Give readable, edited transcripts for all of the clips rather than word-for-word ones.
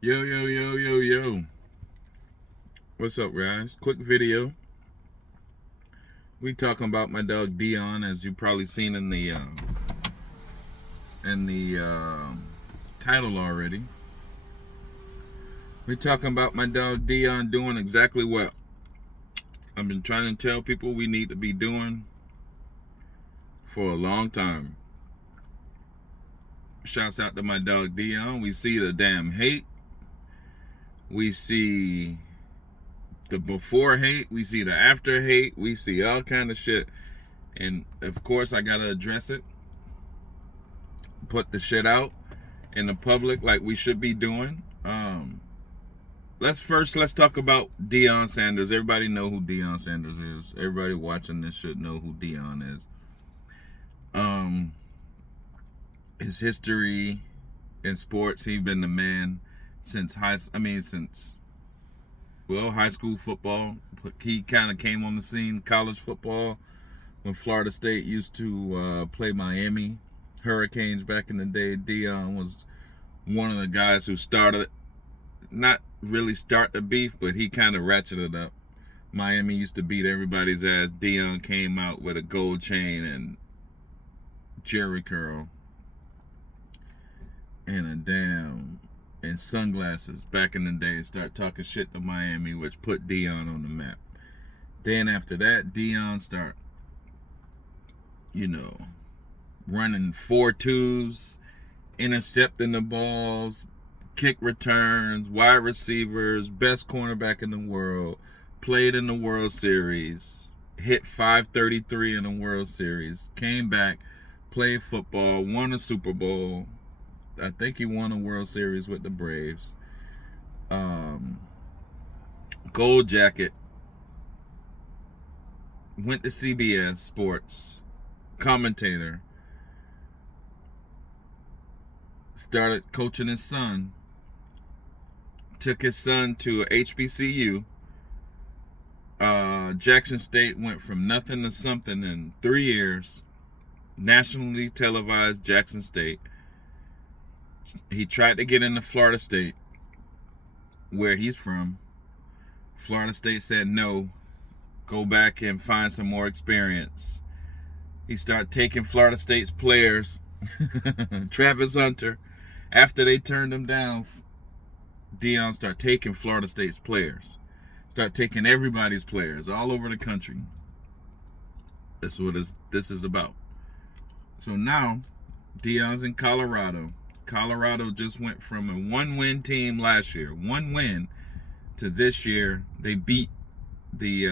Yo, yo, yo, yo, yo. What's up, guys? Quick video. We talking about my dog Dion, as you probably seen in the title already. We talking about my dog Dion doing exactly what I've been trying to tell people we need to be doing for a long time. Shouts out to my dog Dion. We see the damn hate. We see the before hate, we see the after hate, we see all kind of shit, and of course I gotta address it, put the shit out in the public like we should be doing. Let's talk about Deion Sanders. Everybody know who Deion Sanders is. Everybody watching this should know who Deion is. His history in sports, he's been the man since high school football. He kind of came on the scene, college football, when Florida State used to play Miami Hurricanes back in the day. Deion was one of the guys who started, not really start the beef, but he kind of ratcheted up. Miami used to beat everybody's ass. Deion came out with a gold chain and jerry curl and sunglasses back in the day, start talking shit to Miami, which put Deion on the map. Then after that, Deion start, running 4.2s, intercepting the balls, kick returns, wide receivers, best cornerback in the world, played in the World Series, hit 533 in the World Series, came back, played football, won a Super Bowl. I think he won a World Series with the Braves. Gold jacket. Went to CBS Sports. Commentator. Started coaching his son. Took his son to a HBCU. Jackson State went from nothing to something in 3 years. Nationally televised Jackson State. He tried to get into Florida State, where he's from. Florida State said no, go back and find some more experience. He started taking Florida State's players. Travis Hunter, after they turned him down, Deion started taking Florida State's players. Start taking everybody's players all over the country. That's what this is about. So now, Deion's in Colorado. Colorado just went from a 1-win team last year, 1 win, to this year they beat the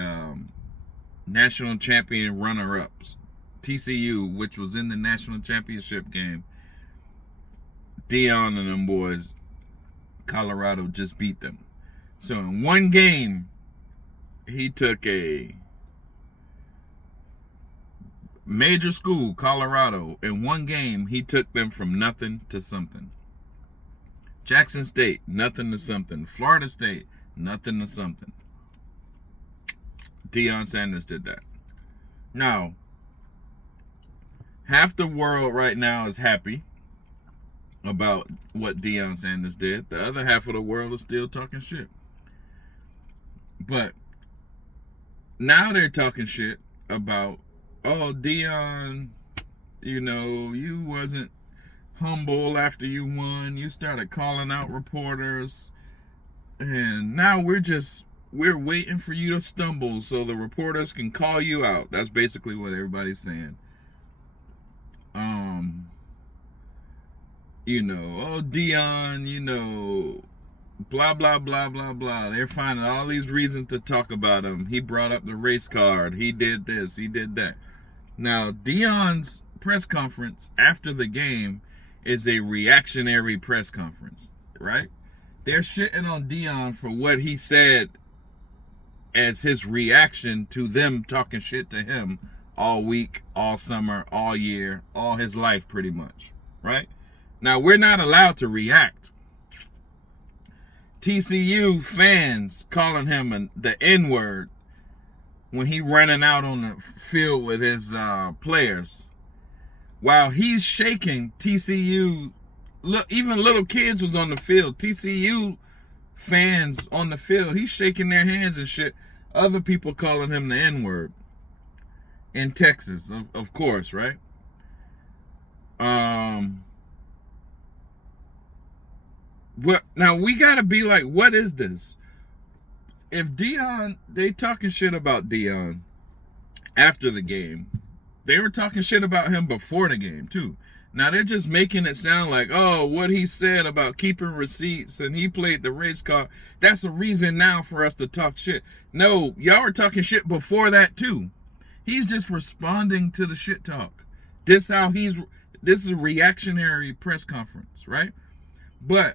national champion runner-ups, TCU, which was in the national championship game. Deion and them boys, Colorado just beat them. So in one game, he took a major school, Colorado. In one game, he took them from nothing to something. Jackson State, nothing to something. Florida State, nothing to something. Deion Sanders did that. Now, half the world right now is happy about what Deion Sanders did. The other half of the world is still talking shit. But now they're talking shit about, oh, Deion, you wasn't humble after you won. You started calling out reporters. And now we're waiting for you to stumble so the reporters can call you out. That's basically what everybody's saying. Oh, Deion, blah, blah, blah, blah, blah. They're finding all these reasons to talk about him. He brought up the race card. He did this. He did that. Now, Deion's press conference after the game is a reactionary press conference, right? They're shitting on Deion for what he said as his reaction to them talking shit to him all week, all summer, all year, all his life pretty much, right? Now, we're not allowed to react. TCU fans calling him the N-word when he running out on the field with his players, while he's shaking TCU look, even little kids was on the field. TCU fans on the field. He's shaking their hands and shit. Other people calling him the N-word. In Texas, of course, right? What now? We gotta be like, what is this? If Deion, they talking shit about Deion after the game. They were talking shit about him before the game too. Now they're just making it sound like, oh, what he said about keeping receipts and he played the race card, that's a reason now for us to talk shit. No, y'all were talking shit before that too. He's just responding to the shit talk. This is a reactionary press conference, right? But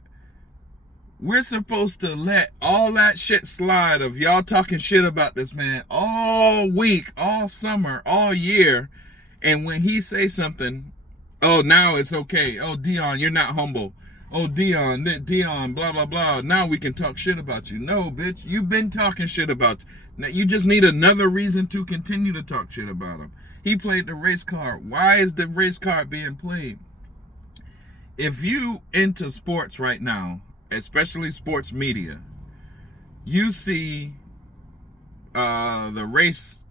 we're supposed to let all that shit slide of y'all talking shit about this man all week, all summer, all year. And when he say something, oh, now it's okay. Oh, Deion, you're not humble. Oh, Deion, blah, blah, blah. Now we can talk shit about you. No, bitch, you've been talking shit about you. Now you just need another reason to continue to talk shit about him. He played the race card. Why is the race card being played? If you into sports right now, especially sports media, you see the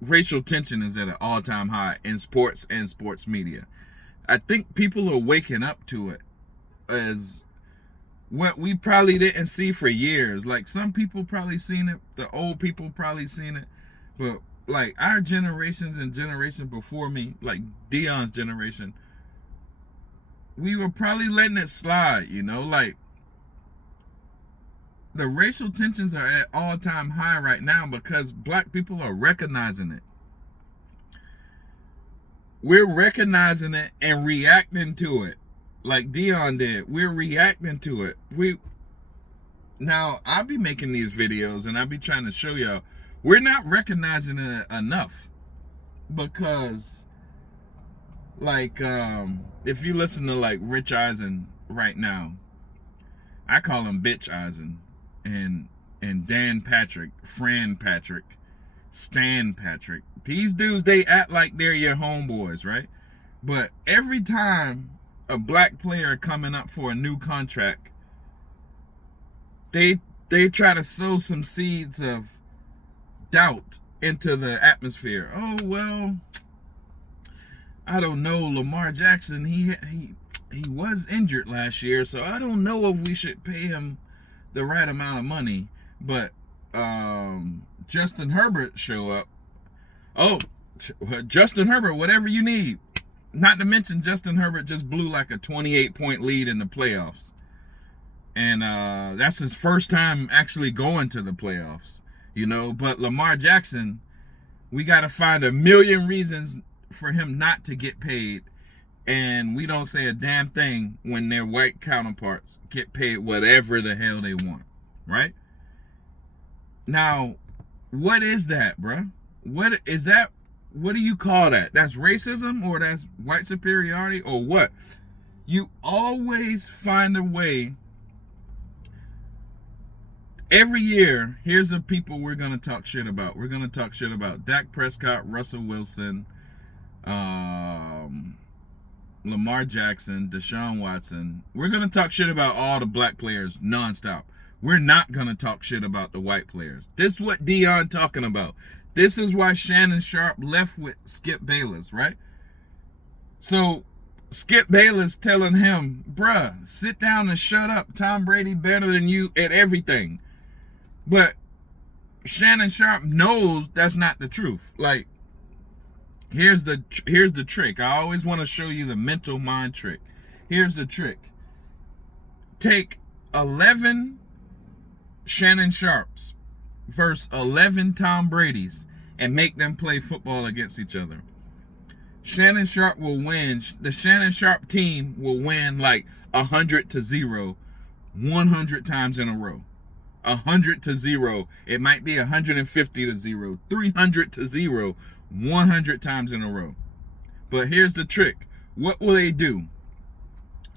racial tension is at an all-time high in sports and sports media. I think people are waking up to it as what we probably didn't see for years. Like, some people probably seen it, the old people probably seen it, but like our generations and generation before me, like Deion's generation, we were probably letting it slide, you know? Like, the racial tensions are at all-time high right now because black people are recognizing it. We're recognizing it and reacting to it like Deion did. We're reacting to it. Now, I'll be making these videos and I'll be trying to show y'all we're not recognizing it enough because, like, if you listen to, like, Rich Eisen right now, I call him Bitch Eisen, and Dan Patrick, Fran Patrick, Stan Patrick. These dudes, they act like they're your homeboys, right? But every time a black player coming up for a new contract, they try to sow some seeds of doubt into the atmosphere. Oh, well, I don't know, Lamar Jackson, he was injured last year, so I don't know if we should pay him the right amount of money. But Justin Herbert show up. Oh, Justin Herbert, whatever you need. Not to mention, Justin Herbert just blew like a 28-point lead in the playoffs. And that's his first time actually going to the playoffs, you know. But Lamar Jackson, we got to find a million reasons for him not to get paid. And we don't say a damn thing when their white counterparts get paid whatever the hell they want, right? Now, what is that, bruh? What is that? What do you call that? That's racism, or that's white superiority, or what? You always find a way. Every year, here's the people we're going to talk shit about. We're going to talk shit about Dak Prescott, Russell Wilson, Lamar Jackson, Deshaun Watson. We're going to talk shit about all the black players nonstop. We're not going to talk shit about the white players. This is what Deion talking about. This is why Shannon Sharpe left with Skip Bayless, right? So Skip Bayless telling him, bruh, sit down and shut up. Tom Brady better than you at everything. But Shannon Sharpe knows that's not the truth. Like, here's the trick. I always want to show you the mental mind trick. Here's the trick. Take 11 Shannon Sharpes versus 11 Tom Brady's and make them play football against each other. Shannon Sharpe will win. The Shannon Sharpe team will win like 100-0, 100 times in a row. 100-0. It might be 150-0, 300-0, 100 times in a row. But here's the trick. What will they do?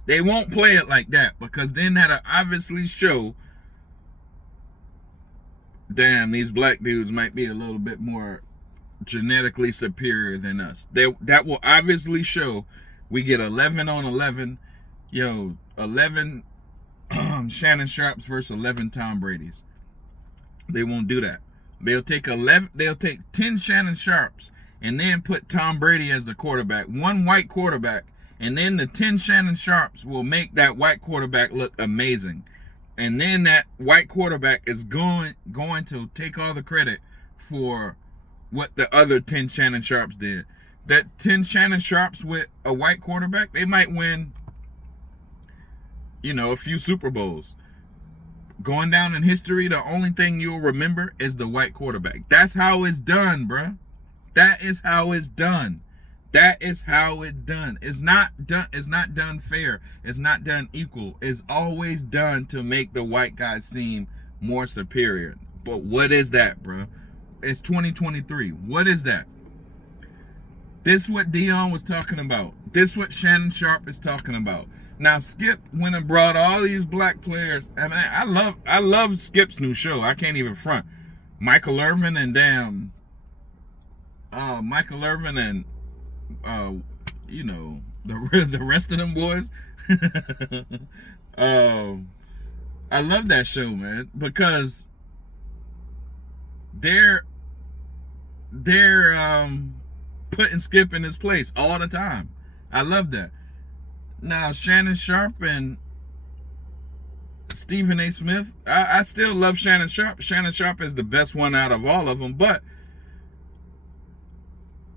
They won't play it like that, because then that'll obviously show, damn, these black dudes might be a little bit more genetically superior than us. That will obviously show we get 11 on 11. Yo, 11 Shannon Sharpes versus 11 Tom Brady's. They won't do that. They'll take 10 Shannon Sharpes and then put Tom Brady as the quarterback, one white quarterback, and then the 10 Shannon Sharpes will make that white quarterback look amazing. And then that white quarterback is going to take all the credit for what the other 10 Shannon Sharpes did. That 10 Shannon Sharpes with a white quarterback, they might win, a few Super Bowls. Going down in history, the only thing you'll remember is the white quarterback. That's how it's done, bruh. That is how it's done. That is how it's done. It's not done fair. It's not done equal. It's always done to make the white guy seem more superior. But what is that, bruh? It's 2023. What is that? This is what Dion was talking about. This is what Shannon Sharpe is talking about. Now Skip went and brought all these black players. I mean, I love Skip's new show. I can't even front. Michael Irvin and the rest of them boys. I love that show, man, because they're putting Skip in his place all the time. I love that. Now, Shannon Sharpe and Stephen A. Smith, I still love Shannon Sharpe. Shannon Sharpe is the best one out of all of them, but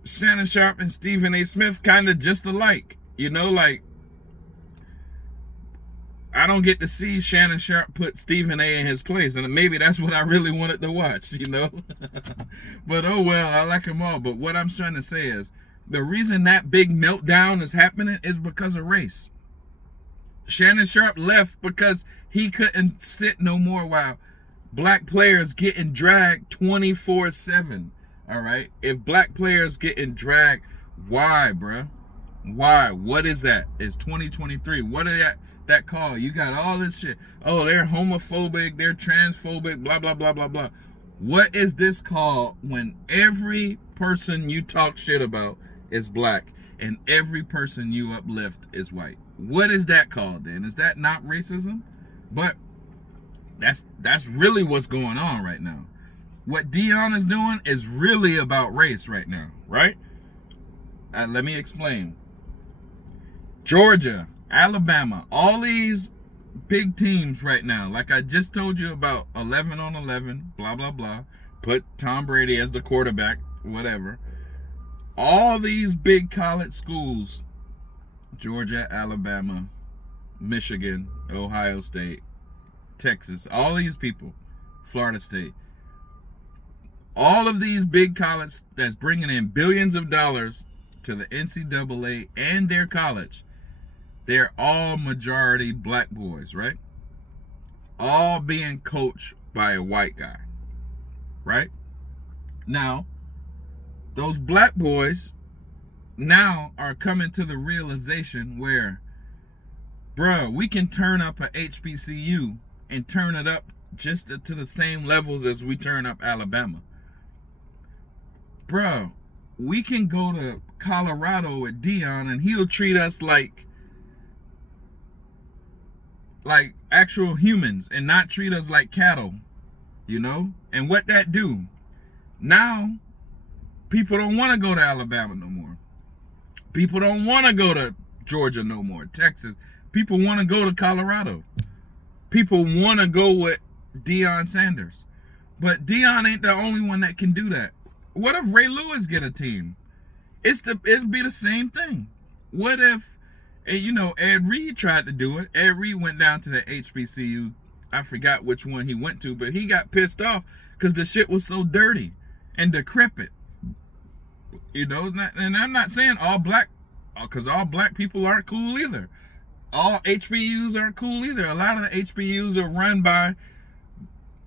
Shannon Sharpe and Stephen A. Smith kind of just alike. Like, I don't get to see Shannon Sharpe put Stephen A. in his place, and maybe that's what I really wanted to watch, But oh well, I like them all. But what I'm trying to say is, the reason that big meltdown is happening is because of race. Shannon Sharpe left because he couldn't sit no more while black players getting dragged 24/7. All right? If black players getting dragged, why, bruh? Why? What is that? It's 2023. What is that call? You got all this shit. Oh, they're homophobic, they're transphobic, blah, blah, blah, blah, blah. What is this called when every person you talk shit about is black and every person you uplift is white? What is that called then? Is that not racism? But that's really what's going on right now. What Dion is doing is really about race right now, right? Let me explain. Georgia, Alabama, all these big teams right now, like I just told you about 11 on 11, blah, blah, blah. Put Tom Brady as the quarterback, whatever. All these big college schools, Georgia, Alabama, Michigan, Ohio State, Texas, all these people, Florida State, all of these big colleges that's bringing in billions of dollars to the NCAA and their college, they're all majority black boys, right? All being coached by a white guy, right? Now, those black boys now are coming to the realization where, bruh, we can turn up a HBCU and turn it up just to the same levels as we turn up Alabama. Bruh, we can go to Colorado with Dion and he'll treat us like actual humans and not treat us like cattle, And what that do? Now, people don't want to go to Alabama no more. People don't want to go to Georgia no more, Texas. People want to go to Colorado. People want to go with Deion Sanders. But Deion ain't the only one that can do that. What if Ray Lewis get a team? It'd be the same thing. What if, Ed Reed tried to do it. Ed Reed went down to the HBCU. I forgot which one he went to, but he got pissed off because the shit was so dirty and decrepit. And I'm not saying all black, because all black people aren't cool either. All HBCUs aren't cool either. A lot of the HBCUs are run by,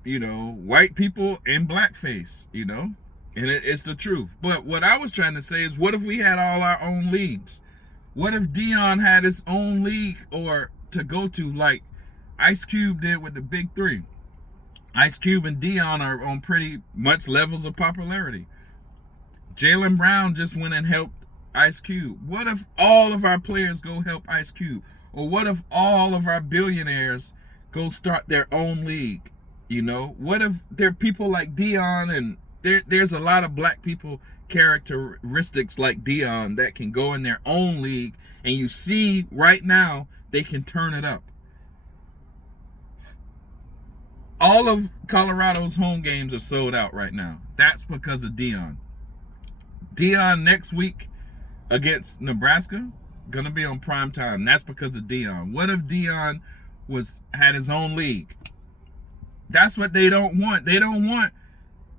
white people in blackface, And it's the truth. But what I was trying to say is, what if we had all our own leagues? What if Dion had his own league or to go to like Ice Cube did with the Big Three? Ice Cube and Dion are on pretty much levels of popularity. Jaylen Brown just went and helped Ice Cube. What if all of our players go help Ice Cube? Or what if all of our billionaires go start their own league? You know, what if there are people like Dion, and there's a lot of black people characteristics like Dion that can go in their own league, and you see right now they can turn it up. All of Colorado's home games are sold out right now. That's because of Dion. Dion next week against Nebraska gonna be on prime time. That's because of Dion. What if Dion had his own league? That's what they don't want. They don't want,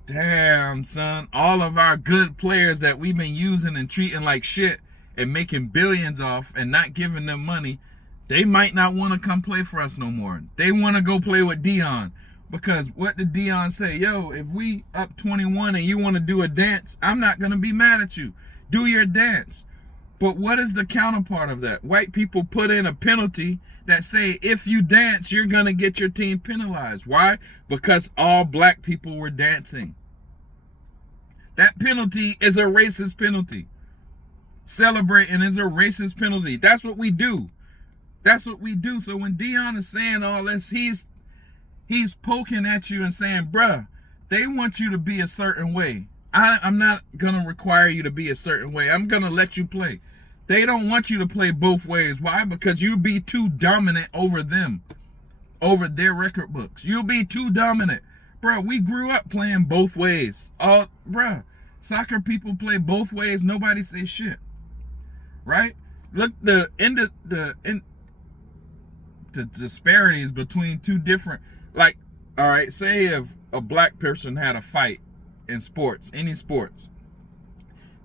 damn son, all of our good players that we've been using and treating like shit and making billions off and not giving them money. They might not want to come play for us no more. They want to go play with Dion. Because what did Dion say? Yo, if we up 21 and you want to do a dance, I'm not going to be mad at you. Do your dance. But what is the counterpart of that? White people put in a penalty that say if you dance, you're going to get your team penalized. Why? Because all black people were dancing. That penalty is a racist penalty. Celebrating is a racist penalty. That's what we do. That's what we do. So when Dion is saying all this, he's poking at you and saying, bruh, they want you to be a certain way. I'm not going to require you to be a certain way. I'm going to let you play. They don't want you to play both ways. Why? Because you'll be too dominant over them, over their record books. You'll be too dominant. Bruh, we grew up playing both ways. Bruh, soccer people play both ways. Nobody says shit. Right? Look, the disparities between two different, like, all right, say if a black person had a fight in sports, any sports,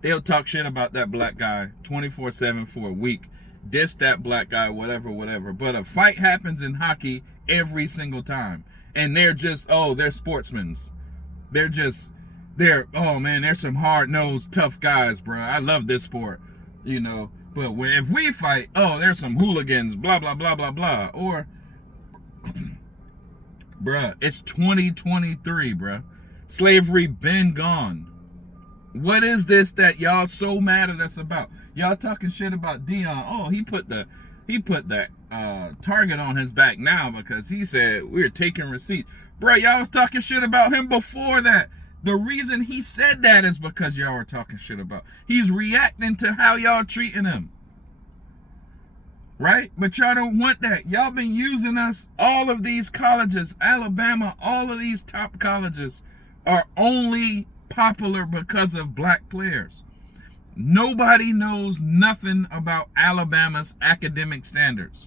they'll talk shit about that black guy 24/7 for a week, diss that black guy, whatever. But a fight happens in hockey every single time, and they're just, they're sportsmen. Oh man, they're some hard-nosed, tough guys, bro. I love this sport, you know. But if we fight, there's some hooligans, blah, blah, blah, blah, blah. Or, bruh, it's 2023, bruh. Slavery been gone. What is this that y'all so mad at us about? Y'all talking shit about Dion. He put that target on his back now because he said we're taking receipts. Bruh, y'all was talking shit about him before that. The reason he said that is because y'all were talking shit about. He's reacting to how y'all treating him. Right? But y'all don't want that. Y'all been using us. All of these colleges, Alabama, all of these top colleges are only popular because of black players. Nobody knows nothing about Alabama's academic standards.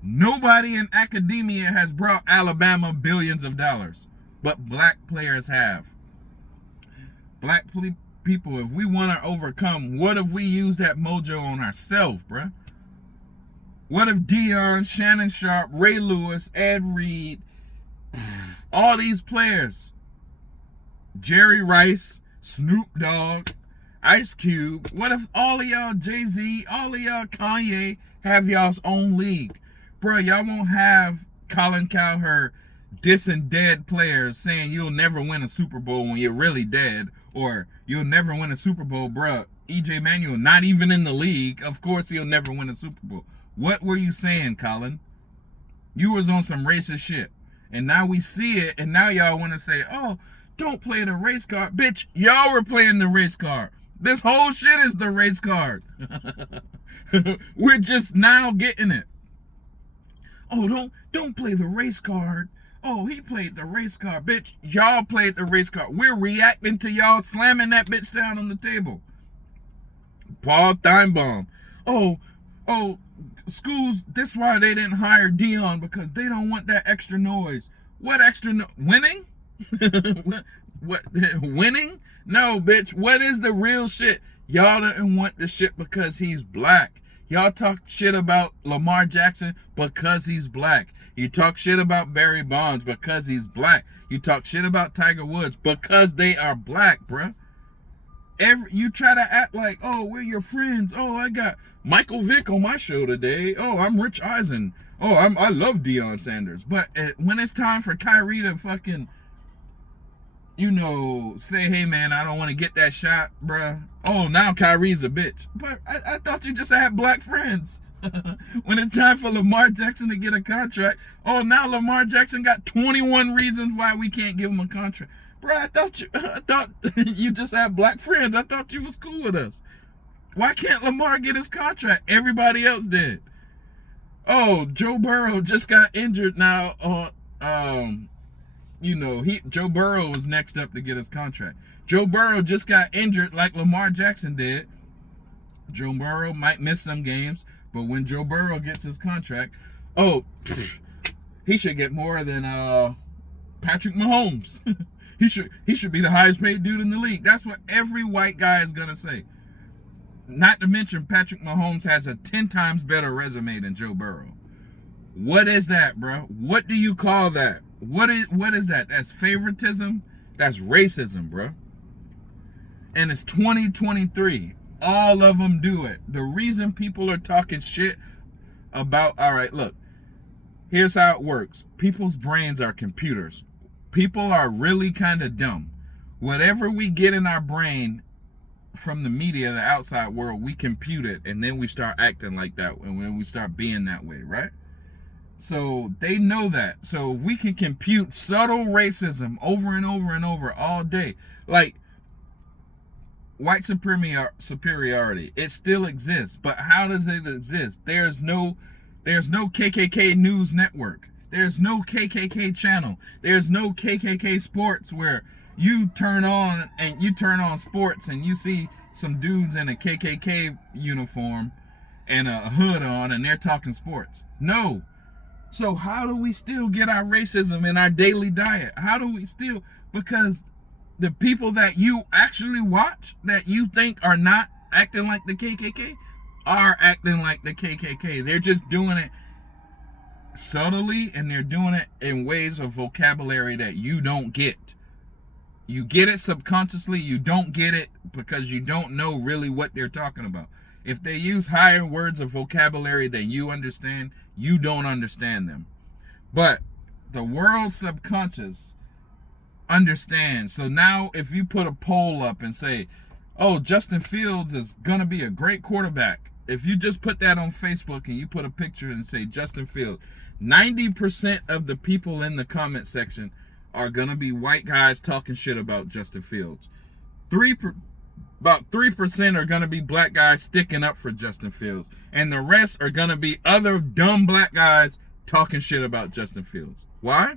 Nobody in academia has brought Alabama billions of dollars. But black players have. Black people, if we want to overcome, what if we use that mojo on ourselves, bruh? What if Dion, Shannon Sharpe, Ray Lewis, Ed Reed, all these players, Jerry Rice, Snoop Dogg, Ice Cube, what if all of y'all, Jay-Z, all of y'all, Kanye, have y'all's own league? Bruh, y'all won't have Colin Cowherd dissing dead players saying you'll never win a Super Bowl when you're really dead, or you'll never win a Super Bowl, bruh. EJ Manuel, not even in the league. Of course he'll never win a Super Bowl. What were you saying, Colin? You was on some racist shit. And now we see it, and now y'all want to say, don't play the race card. Bitch, y'all were playing the race card. This whole shit is the race card. We're just now getting it. Don't play the race card. He played the race card. Bitch, y'all played the race card. We're reacting to y'all slamming that bitch down on the table. Paul Steinbaum. Schools, that's why they didn't hire Dion, because they don't want that extra noise. What extra winning? what winning? No, bitch. What is the real shit? Y'all didn't want the shit because he's black. Y'all talk shit about Lamar Jackson because he's black. You talk shit about Barry Bonds because he's black. You talk shit about Tiger Woods because they are black, bruh. You try to act like, we're your friends. I got Michael Vick on my show today. I'm Rich Eisen. I love Deion Sanders. But when it's time for Kyrie to fucking, say, hey man, I don't want to get that shot, bruh. Oh, now Kyrie's a bitch. But I thought you just had black friends. When it's time for Lamar Jackson to get a contract, oh, now Lamar Jackson got 21 reasons why we can't give him a contract. Bro, I thought you just had black friends. I thought you was cool with us. Why can't Lamar get his contract? Everybody else did. Oh, Joe Burrow just got injured now. Joe Burrow was next up to get his contract. Joe Burrow just got injured like Lamar Jackson did. Joe Burrow might miss some games, but when Joe Burrow gets his contract, he should get more than Patrick Mahomes. He should be the highest paid dude in the league. That's what every white guy is gonna say. Not to mention Patrick Mahomes has a 10 times better resume than Joe Burrow. What is that, bro? What do you call that? What is that? That's favoritism. That's racism, bro. And it's 2023. All of them do it. The reason people are talking shit about, all right, look, here's how it works. People's brains are computers. People are really kind of dumb. Whatever we get in our brain from the media, the outside world, we compute it, and then we start acting like that, and when we start being that way, right? So they know that. So if we can compute subtle racism over and over and over all day, like white superiority, it still exists. But how does it exist? There's no KKK news network. There's no KKK channel. There's no KKK sports where you turn on sports and you see some dudes in a KKK uniform and a hood on and they're talking sports. No. So how do we still get our racism in our daily diet? How do we still? Because the people that you actually watch that you think are not acting like the KKK are acting like the KKK. They're just doing it subtly, and they're doing it in ways of vocabulary that you don't get. You get it subconsciously. You don't get it because you don't know really what they're talking about. If they use higher words of vocabulary than you understand, you don't understand them. But the world subconscious understands. So now if you put a poll up and say, oh, Justin Fields is going to be a great quarterback. If you just put that on Facebook and you put a picture and say Justin Fields, 90% of the people in the comment section are going to be white guys talking shit about Justin Fields. About 3% are going to be black guys sticking up for Justin Fields. And the rest are going to be other dumb black guys talking shit about Justin Fields. Why?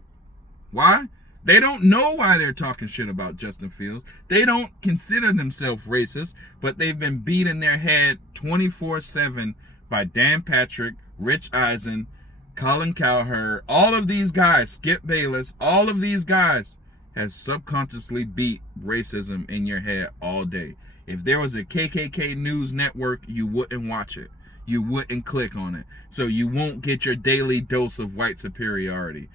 Why? They don't know why they're talking shit about Justin Fields. They don't consider themselves racist, but they've been beat in their head 24/7 by Dan Patrick, Rich Eisen, Colin Cowherd, all of these guys, Skip Bayless, all of these guys has subconsciously beat racism in your head all day. If there was a KKK news network, you wouldn't watch it. You wouldn't click on it. So you won't get your daily dose of white superiority.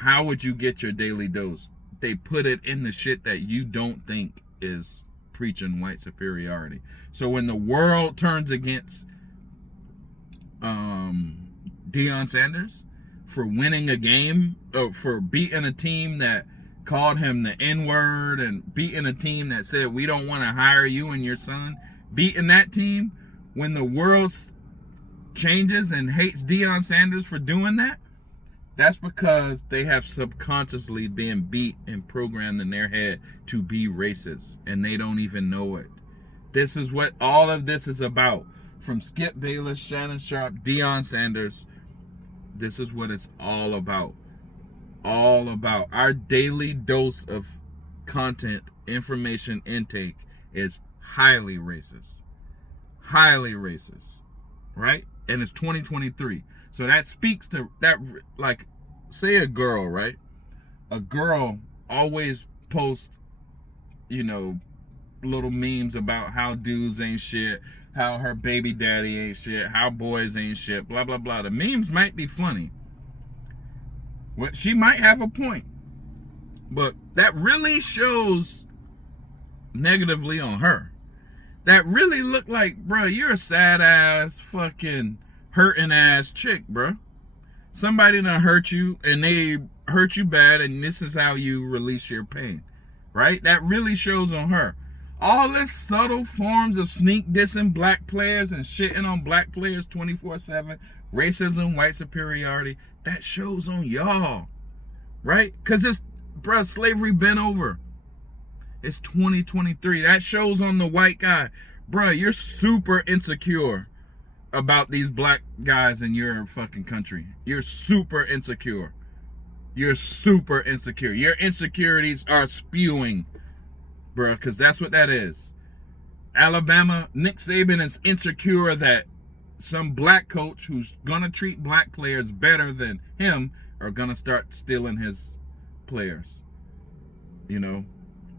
How would you get your daily dose? They put it in the shit that you don't think is preaching white superiority. So when the world turns against Deion Sanders for winning a game, for beating a team that called him the N-word and beating a team that said we don't want to hire you and your son, beating that team, when the world changes and hates Deion Sanders for doing that, that's because they have subconsciously been beat and programmed in their head to be racist, and they don't even know it. This is what all of this is about. From Skip Bayless, Shannon Sharpe, Deion Sanders, this is what it's all about. All about. Our daily dose of content, information intake is highly racist. Highly racist. Right? And it's 2023. So that speaks to that, like, say a girl, right? A girl always posts, little memes about how dudes ain't shit, how her baby daddy ain't shit, how boys ain't shit, blah, blah, blah. The memes might be funny. Well, she might have a point. But that really shows negatively on her. That really look like, bro, you're a sad ass, fucking hurting ass chick, bro. Somebody done hurt you and they hurt you bad, and this is how you release your pain, right? That really shows on her. All this subtle forms of sneak dissing black players and shitting on black players 24/7, racism, white superiority, that shows on y'all, right? Because it's, bruh, slavery been over. It's 2023. That shows on the white guy. Bruh, you're super insecure about these black guys in your fucking country. You're super insecure. You're super insecure. Your insecurities are spewing, bro, because that's what that is. Alabama, Nick Saban is insecure that some black coach who's gonna treat black players better than him are gonna start stealing his players. You know,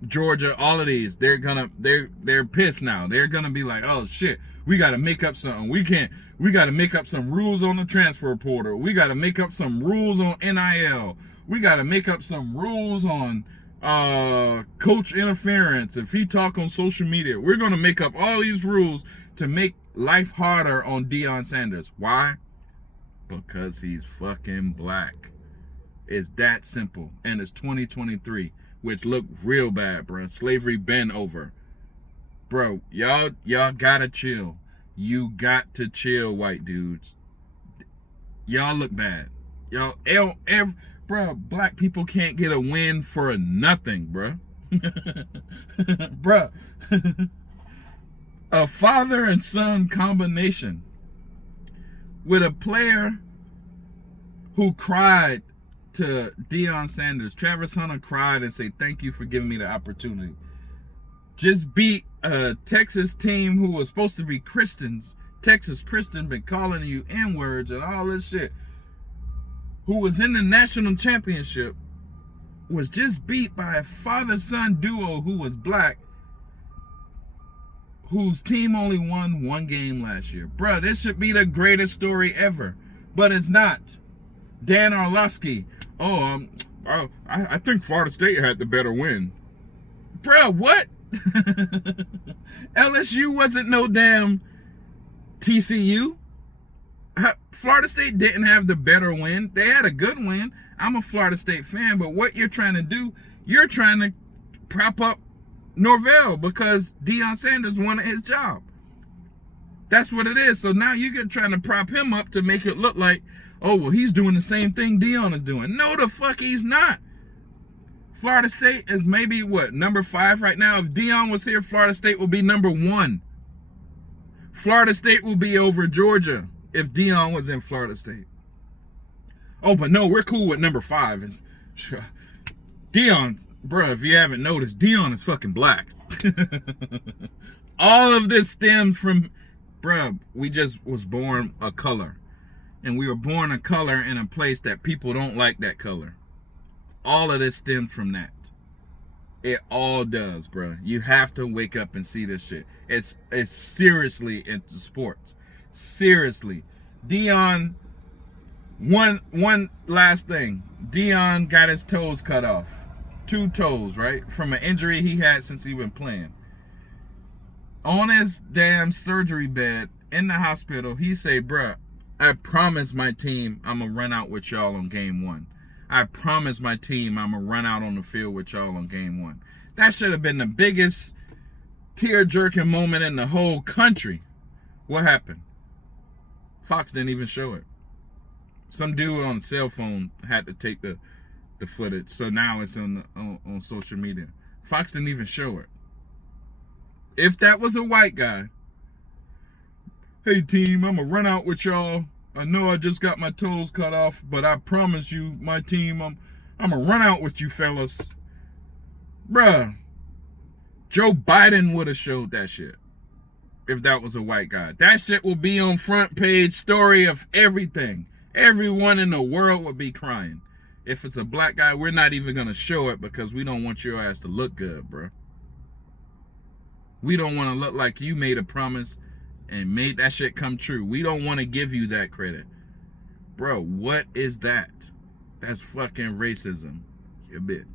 Georgia, all of these, they're pissed now. They're gonna be like, oh shit, we gotta make up something. We gotta make up some rules on the transfer portal. We gotta make up some rules on NIL. We gotta make up some rules on coach interference. If he talk on social media, we're gonna make up all these rules to make life harder on Deion Sanders. Why? Because he's fucking black. It's that simple. And it's 2023, which look real bad, bro. Slavery been over. Bro, y'all gotta chill. You got to chill, white dudes. Y'all look bad. Bro, black people can't get a win for nothing, bro. Bro, a father and son combination with a player who cried to Deion Sanders. Travis Hunter cried and said, thank you for giving me the opportunity. Just beat a Texas team who was supposed to be Christians. Texas Christian been calling you N-words and all this shit. Who was in the national championship, was just beat by a father-son duo who was black, whose team only won one game last year. Bruh, this should be the greatest story ever, but it's not. Dan Orlovsky, I think Florida State had the better win. Bruh, what? LSU wasn't no damn TCU. Florida State didn't have the better win. They had a good win. I'm a Florida State fan, but what you're trying to do, you're trying to prop up Norvell because Deion Sanders wanted his job. That's what it is. So now you're trying to prop him up to make it look like, oh, well, he's doing the same thing Deion is doing. No, the fuck he's not. Florida State is maybe, what, number 5 right now? If Deion was here, Florida State will be number 1. Florida State will be over Georgia if Deion was in Florida State. Oh, but no, we're cool with number 5. And Deion, bro, if you haven't noticed, Deion is fucking black. All of this stems from, bro, we just was born a color. And we were born a color in a place that people don't like that color. All of this stems from that. It all does, bro. You have to wake up and see this shit. It's seriously into sports. Seriously. Deion, one last thing. Deion got his toes cut off. 2 toes, right? From an injury he had since he been playing. On his damn surgery bed in the hospital, he say, bruh, I promise my team I'm going to run out with y'all on game 1. I promise my team I'm going to run out on the field with y'all on game 1. That should have been the biggest tear-jerking moment in the whole country. What happened? Fox didn't even show it. Some dude on cell phone had to take the footage, so now it's on social media. Fox didn't even show it. If that was a white guy, hey team, I'm going to run out with y'all. I know I just got my toes cut off, but I promise you, my team, I'm going to run out with you fellas. Bruh, Joe Biden would have showed that shit if that was a white guy. That shit will be on front page story of everything. Everyone in the world would be crying. If it's a black guy, we're not even going to show it because we don't want your ass to look good, bro. We don't want to look like you made a promise and made that shit come true. We don't want to give you that credit. Bro, what is that? That's fucking racism, you bitch.